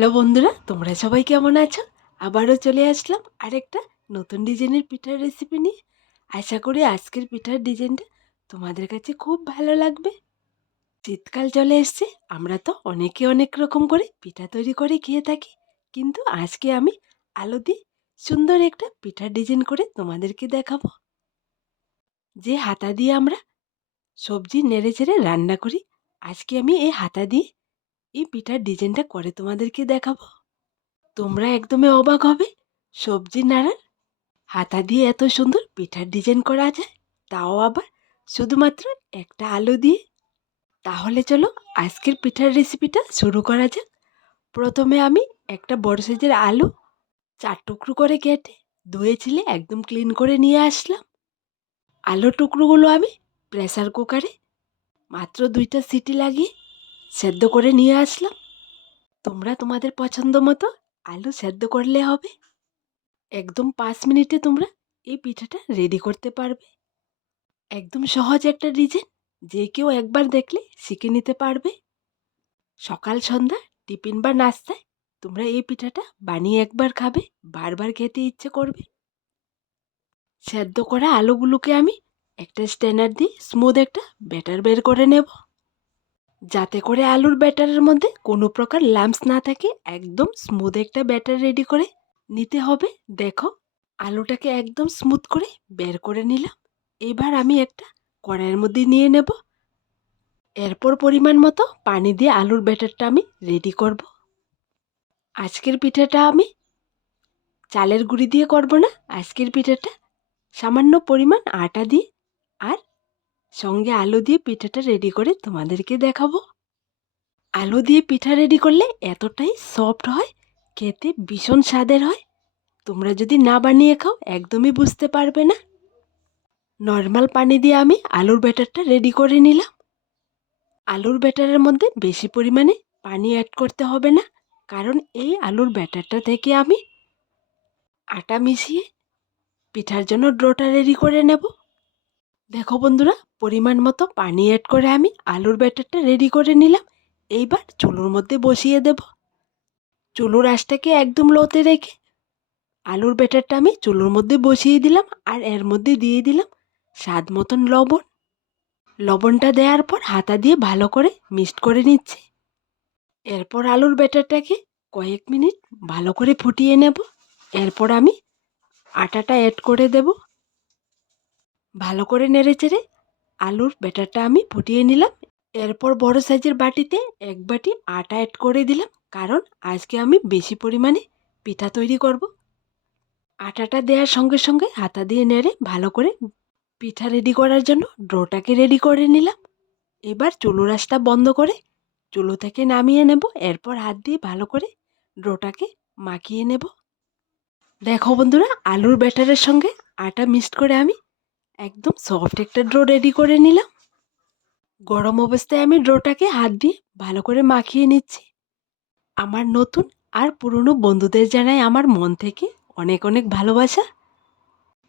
Hello বন্ধুরা, তোমরা সবাই কেমন আছো? আবারও চলে আসলাম আরেকটা নতুন ডিজাইনের পিঠার রেসিপি নিয়ে। আশা করি আজকের পিঠার ডিজাইনটা তোমাদের কাছে খুব ভালো লাগবে। শীতকাল চলে এসছে, আমরা তো অনেকে অনেক রকম করে পিঠা তৈরি করে খেয়ে থাকি। কিন্তু আজকে আমি আলু দিয়ে সুন্দর একটা পিঠার ডিজাইন করে তোমাদেরকে দেখাবো। যে হাতা দিয়ে আমরা সবজি নেড়ে চেড়ে রান্না করি, আজকে আমি এই হাতা দিয়ে এই পিঠার ডিজাইনটা করে তোমাদেরকে দেখাবো। তোমরা একদমই অবাক হবে সবজি নাড়ার হাতা দিয়ে এত সুন্দর পিঠার ডিজাইন করা যায়, তাও আবার শুধুমাত্র একটা আলু দিয়ে। তাহলে চলো আজকের পিঠার রেসিপিটা শুরু করা যাক। প্রথমে আমি একটা বড় সাইজের আলু চার টুকরো করে কেটে ধুয়েছিলে একদম ক্লিন করে নিয়ে আসলাম। আলুর টুকরোগুলো আমি প্রেসার কুকারে মাত্র দুইটা সিটি লাগিয়ে সেদ্ধ করে নিয়ে আসলাম। তোমরা তোমাদের পছন্দ মতো আলু সেদ্ধ করলে হবে। একদম পাঁচ মিনিটে তোমরা এই পিঠাটা রেডি করতে পারবে। একদম সহজ একটা ডিজাইন যে কেউ একবার দেখলে শিখে নিতে পারবে। সকাল, সন্ধ্যা, টিফিন বা নাস্তায় তোমরা এই পিঠাটা বানিয়ে একবার খাবে, বারবার খেতে ইচ্ছে করবে। সেদ্ধ করা আলুগুলোকে আমি একটা স্ট্যান্ডার দিয়ে স্মুথ একটা ব্যাটার বের করে নেব। যাতে করে আলুর ব্যাটারের মধ্যে কোনো প্রকার লাম্পস না থাকে, একদম স্মুথ একটা ব্যাটার রেডি করে নিতে হবে। দেখো, আলুটাকে একদম স্মুথ করে বের করে নিলাম। এবার আমি একটা কড়াইয়ের মধ্যে নিয়ে নেব। এরপর পরিমাণ মতো পানি দিয়ে আলুর ব্যাটারটা আমি রেডি করব। আজকের পিঠাটা আমি চালের গুঁড়ি দিয়ে করব না। আজকের পিঠাটা সামান্য পরিমাণ আটা দিয়ে আর সঙ্গে আলু দিয়ে পিঠাটা রেডি করে তোমাদেরকে দেখাবো। আলু দিয়ে পিঠা রেডি করলে এতটাই সফট হয়, খেতে ভীষণ স্বাদের হয়। তোমরা যদি না বানিয়ে খাও, একদমই বুঝতে পারবে না। নর্মাল পানি দিয়ে আমি আলুর ব্যাটারটা রেডি করে নিলাম। আলুর ব্যাটারের মধ্যে বেশি পরিমাণে পানি অ্যাড করতে হবে না, কারণ এই আলুর ব্যাটারটা থেকে আমি আটা মিশিয়ে পিঠার জন্য ড্রোটা রেডি করে নেব। দেখো বন্ধুরা পরিমাণ মতো পানি অ্যাড করে আমি আলুর ব্যাটারটা রেডি করে নিলাম। এইবার চুলোর মধ্যে বসিয়ে দেব। চুলোর আঁচটাকে একদম লোতে রেখে আলুর ব্যাটারটা আমি চুলোর মধ্যে বসিয়ে দিলাম আর এর মধ্যে দিয়ে দিলাম স্বাদ মতন লবণ। লবণটা দেওয়ার পর হাতা দিয়ে ভালো করে মিক্সড করে নিচ্ছি। এরপর আলুর ব্যাটারটাকে কয়েক মিনিট ভালো করে ফুটিয়ে নেব। এরপর আমি আটাটা অ্যাড করে দেব। ভালো করে নেড়ে চেড়ে আলুর ব্যাটারটা আমি ফুটিয়ে নিলাম। এরপর বড় সাইজের বাটিতে এক বাটি আটা অ্যাড করে দিলাম, কারণ আজকে আমি বেশি পরিমাণে পিঠা তৈরি করব। আটাটা দেওয়ার সঙ্গে সঙ্গে হাতা দিয়ে নেড়ে ভালো করে পিঠা রেডি করার জন্য ড্রোটাকে রেডি করে নিলাম। এবার চুলো রাস্তা বন্ধ করে চুলো থেকে নামিয়ে নেব, এরপর হাত দিয়ে ভালো করে ড্রোটাকে মাখিয়ে নেব। দেখো বন্ধুরা, আলুর ব্যাটারের সঙ্গে আটা মিক্সড করে আমি একদম সফট একটা ড্রো রেডি করে নিলাম। গরম অবস্থায় আমি ড্রোটাকে হাত দিয়ে ভালো করে মাখিয়ে নিচ্ছি। আমার নতুন আর পুরনো বন্ধুদের জানাই আমার মন থেকে অনেক অনেক ভালোবাসা।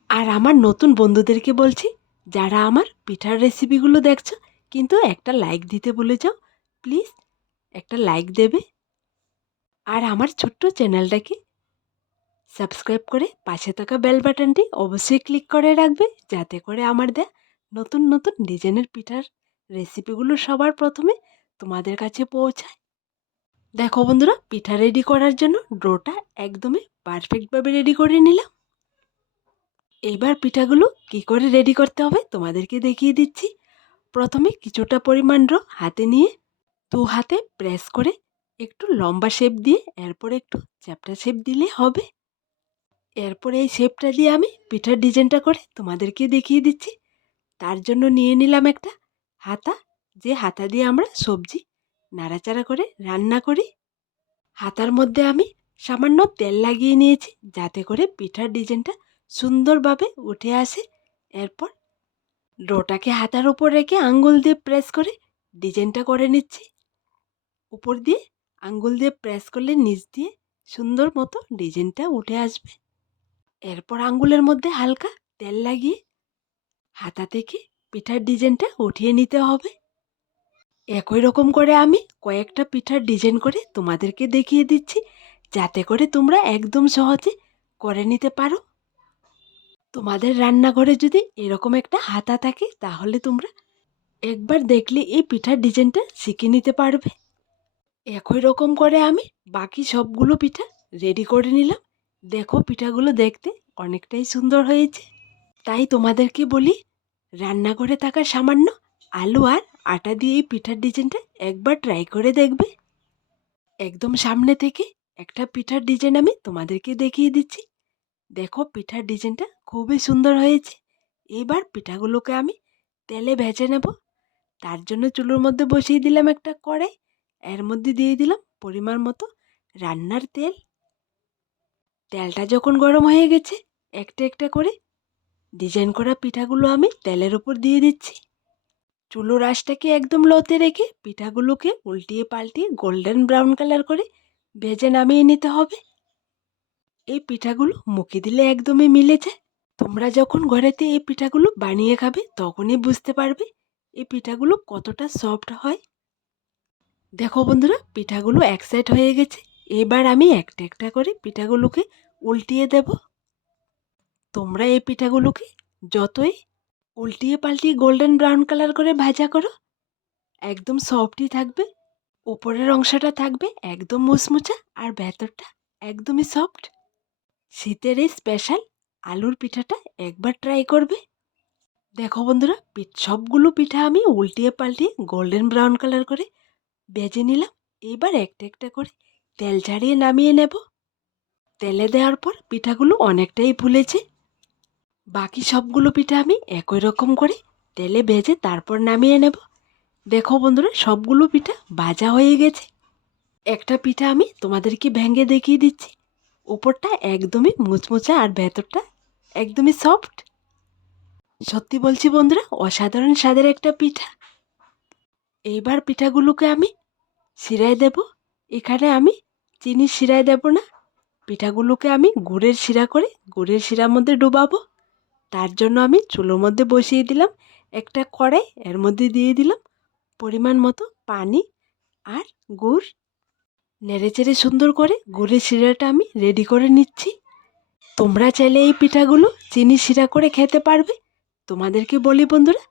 আর আমার নতুন বন্ধুদেরকে বলছি, যারা আমার পিঠার রেসিপিগুলো দেখছ, কিন্তু একটা লাইক দিতে বলে যাও প্লিজ একটা লাইক দেবে। আর আমার ছোট্ট চ্যানেলটাকে সাবস্ক্রাইব করে পাশে থাকা বেল বাটনটি অবশ্যই ক্লিক করে রাখবে, যাতে করে আমার দেয়া নতুন নতুন ডিজাইনের পিঠার রেসিপিগুলো সবার প্রথমে তোমাদের কাছে পৌঁছায়। দেখো বন্ধুরা, পিঠা রেডি করার জন্য ড্রোটা একদমই পারফেক্টভাবে রেডি করে নিলাম। এইবার পিঠাগুলো কি করে রেডি করতে হবে তোমাদেরকে দেখিয়ে দিচ্ছি। প্রথমে কিছুটা পরিমাণ ড্র হাতে নিয়ে দু হাতে প্রেস করে একটু লম্বা শেপ দিয়ে, এরপর একটু চ্যাপটা শেপ দিলে হবে। এরপর এই শেপটা দিয়ে আমি পিঠার ডিজাইনটা করে তোমাদেরকে দেখিয়ে দিচ্ছি। তার জন্য নিয়ে নিলাম একটা হাতা, যে হাতা দিয়ে আমরা সবজি নাড়াচাড়া করে, রান্না করি। হাতার মধ্যে আমি সামান্য তেল লাগিয়ে নিয়েছি, যাতে করে পিঠার ডিজাইনটা সুন্দরভাবে উঠে আসে। এরপর ডোটাকে হাতার উপর রেখে আঙ্গুল দিয়ে প্রেস করে ডিজাইনটা করে নিচ্ছি। উপর দিয়ে আঙ্গুল দিয়ে প্রেস করলে নিচ দিয়ে সুন্দর মতো ডিজাইনটা উঠে আসবে। এরপর আঙ্গুলের মধ্যে হালকা তেল লাগিয়ে হাতা থেকে পিঠার ডিজাইনটা উঠিয়ে নিতে হবে। একই রকম করে আমি কয়েকটা পিঠার ডিজাইন করে তোমাদেরকে দেখিয়ে দিচ্ছি, যাতে করে তোমরা একদম সহজে করে নিতে পারো। তোমাদের রান্নাঘরে যদি এরকম একটা হাতা থাকে, তাহলে তোমরা একবার দেখলে এই পিঠার ডিজাইনটা শিখে নিতে পারবে। একই রকম করে আমি বাকি সবগুলো পিঠা রেডি করে নিলাম। দেখো পিঠাগুলো দেখতে অনেকটাই সুন্দর হয়েছে। তাই তোমাদেরকে বলি, রান্নাঘরে থাকা সামান্য আলু আর আটা দিয়ে এই পিঠার ডিজাইনটা একবার ট্রাই করে দেখবে। একদম সামনে থেকে একটা পিঠার ডিজাইন আমি তোমাদেরকে দেখিয়ে দিচ্ছি। দেখো পিঠার ডিজাইনটা খুবই সুন্দর হয়েছে। এবার পিঠাগুলোকে আমি তেলে ভেজে নেব। তার জন্য চুলোর মধ্যে বসিয়ে দিলাম একটা কড়াই। এর মধ্যে দিয়ে দিলাম পরিমাণ মতো রান্নার তেল। তেলটা যখন গরম হয়ে গেছে, একটা একটা করে ডিজাইন করা পিঠাগুলো আমি তেলের ওপর দিয়ে দিচ্ছি। চুলোর আঁচটাকে একদম লোতে রেখে পিঠাগুলোকে উল্টিয়ে পাল্টিয়ে গোল্ডেন ব্রাউন কালার করে ভেজে নামিয়ে নিতে হবে। এই পিঠাগুলো মুখে দিলে একদমই মিলে যায়। তোমরা যখন ঘরেতে এই পিঠাগুলো বানিয়ে খাবে, তখনই বুঝতে পারবে এই পিঠাগুলো কতটা সফট হয়। দেখো বন্ধুরা, পিঠাগুলো এক সাইড হয়ে গেছে। এবার আমি একটা একটা করে পিঠাগুলোকে উল্টিয়ে দেব। তোমরা এই পিঠাগুলোকে যতই উল্টিয়ে পাল্টিয়ে গোল্ডেন ব্রাউন কালার করে ভাজা করো, একদম সফটই থাকবে, উপরের অংশটা থাকবে একদম মুচমুচা আর ভেতরটা একদমই সফট শীতের এই স্পেশাল আলুর পিঠাটা একবার ট্রাই করবে। দেখো বন্ধুরা সবগুলো পিঠা আমি উল্টিয়ে পাল্টিয়ে গোল্ডেন ব্রাউন কালার করে বেজে নিলাম। এবার একটা একটা করে তেল ঝাড়িয়ে নামিয়ে নেব। তেলে দেওয়ার পর পিঠাগুলো অনেকটাই ফুলেছে। বাকি সবগুলো পিঠা আমি একই রকম করে তেলে ভেজে তারপর নামিয়ে নেব। দেখো বন্ধুরা, সবগুলো পিঠা ভাজা হয়ে গেছে। একটা পিঠা আমি তোমাদেরকে ভেঙে দেখিয়ে দিচ্ছি। উপরটা একদমই মুচমুচা আর ভেতরটা একদমই সফট। সত্যি বলছি বন্ধুরা, অসাধারণ স্বাদের একটা পিঠা। এইবার পিঠাগুলোকে আমি শিরায় দেব। এখানে আমি চিনি শিরায় দেব না। পিঠাগুলোকে আমি গুড়ের শিরা করে, গুড়ের শিরার মধ্যে ডুবাবো। তার জন্য আমি চুলোর মধ্যে বসিয়ে দিলাম একটা কড়াই, এর মধ্যে দিয়ে দিলাম পরিমাণ মতো পানি আর গুড়। নেড়েচেড়ে সুন্দর করে গুড়ের শিরাটা আমি রেডি করে নিচ্ছি। তোমরা চাইলে এই পিঠাগুলো চিনি শিরা করে খেতে পারবে। তোমাদেরকে বলি বন্ধুরা,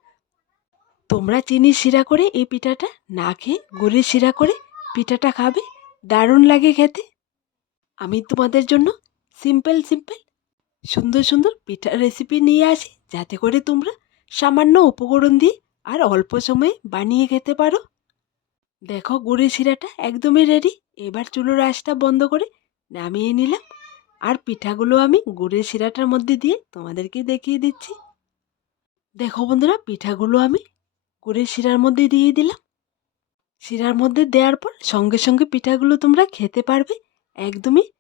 তোমরা চিনি শিরা করে এই পিঠাটা না খেয়ে গুড়ের শিরা করে পিঠাটা খাবে। দারুণ লাগে খেতে। আমি তোমাদের জন্য সিম্পল সিম্পল সুন্দর সুন্দর পিঠার রেসিপি নিয়ে আসি, যাতে করে তোমরা সামান্য উপকরণ দিয়ে আর অল্প সময়ে বানিয়ে খেতে পারো। দেখো গুড়ের শিরাটা একদমই রেডি এবার চুলোর আঁচটা বন্ধ করে নামিয়ে নিলাম। আর পিঠাগুলো আমি গুড়ের শিরাটার মধ্যে দিয়ে তোমাদেরকে দেখিয়ে দিচ্ছি। দেখো বন্ধুরা, পিঠাগুলো আমি গুড়ের শিরার মধ্যে দিয়ে দিলাম। শিরার মধ্যে দেওয়ার পর সঙ্গে সঙ্গে পিঠাগুলো তোমরা খেতে পারবে। একদমই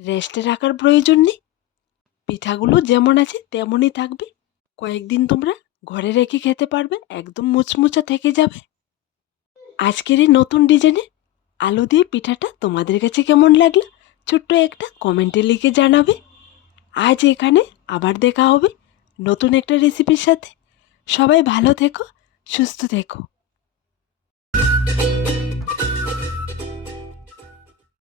রেস্টে রাখার প্রয়োজন নেই। পিঠাগুলো যেমন আছে তেমনই থাকবে। কয়েকদিন তোমরা ঘরে রেখে খেতে পারবে, একদম মুচমুচা থেকে যাবে। আজকের এই নতুন ডিজাইনে আলু দিয়ে পিঠাটা তোমাদের কাছে কেমন লাগল, ছোট্ট একটা কমেন্টে লিখে জানাবে। আজ এখানে আবার দেখা হবে নতুন একটা রেসিপির সাথে। সবাই ভালো থেকো, সুস্থ থেকো।